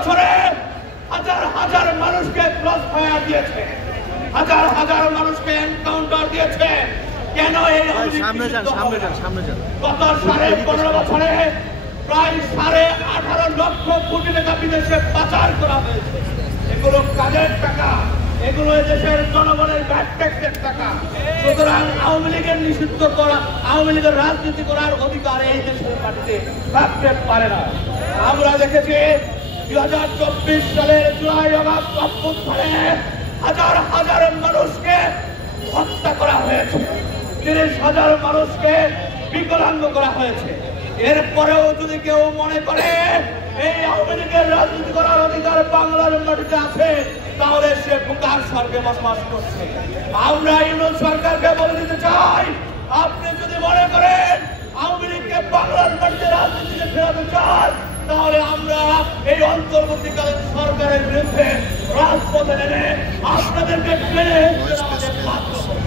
বছরে হাজার হাজার মানুষকে ক্রস ফায়ার দিয়েছে, হাজার হাজার মানুষকে এনকাউন্টার দিয়েছে। কেন এই গত 15.5 বছরে প্রায় 18.5 লক্ষ কোটি টাকা বিদেশে পাচার করা হয়েছে। এগুলো কাজের টাকা, এগুলো দেশের জনগণের ভ্যাট ট্যাক্সের টাকা। সুতরাং আওয়ামী লীগের নিষিদ্ধ করা, আওয়ামী লীগের রাজনীতি করার অধিকার এই দেশের মাটিতে রাখতে পারে না। আমরা দেখেছি 2024 সালের জুলাই আগস্ট অভ্যুত্থানে হাজার হাজার মানুষকে হত্যা করা হয়েছে, 30,000 মানুষকে বিকলাঙ্গ করা হয়েছে। এরপরেও যদি কেউ মনে করে এই আওয়ামী লীগের রাজনীতি করার অধিকার বাংলার মাটিতে আছে, তাহলে সে বোকার স্বর্গে বসবাস করছে। আমরা ইউনিয়ন সরকারকে বলে দিতে চাই, আপনি যদি মনে করেন আওয়ামী লীগকে বাংলার মাটিতে রাজনীতিতে ফেরাতে চান, তাহলে আমরা এই অন্তর্বর্তীকালীন সরকারের বিরুদ্ধে রাজপথে নেমে আপনাদেরকে মেরে আমাদের বাধ্য করব।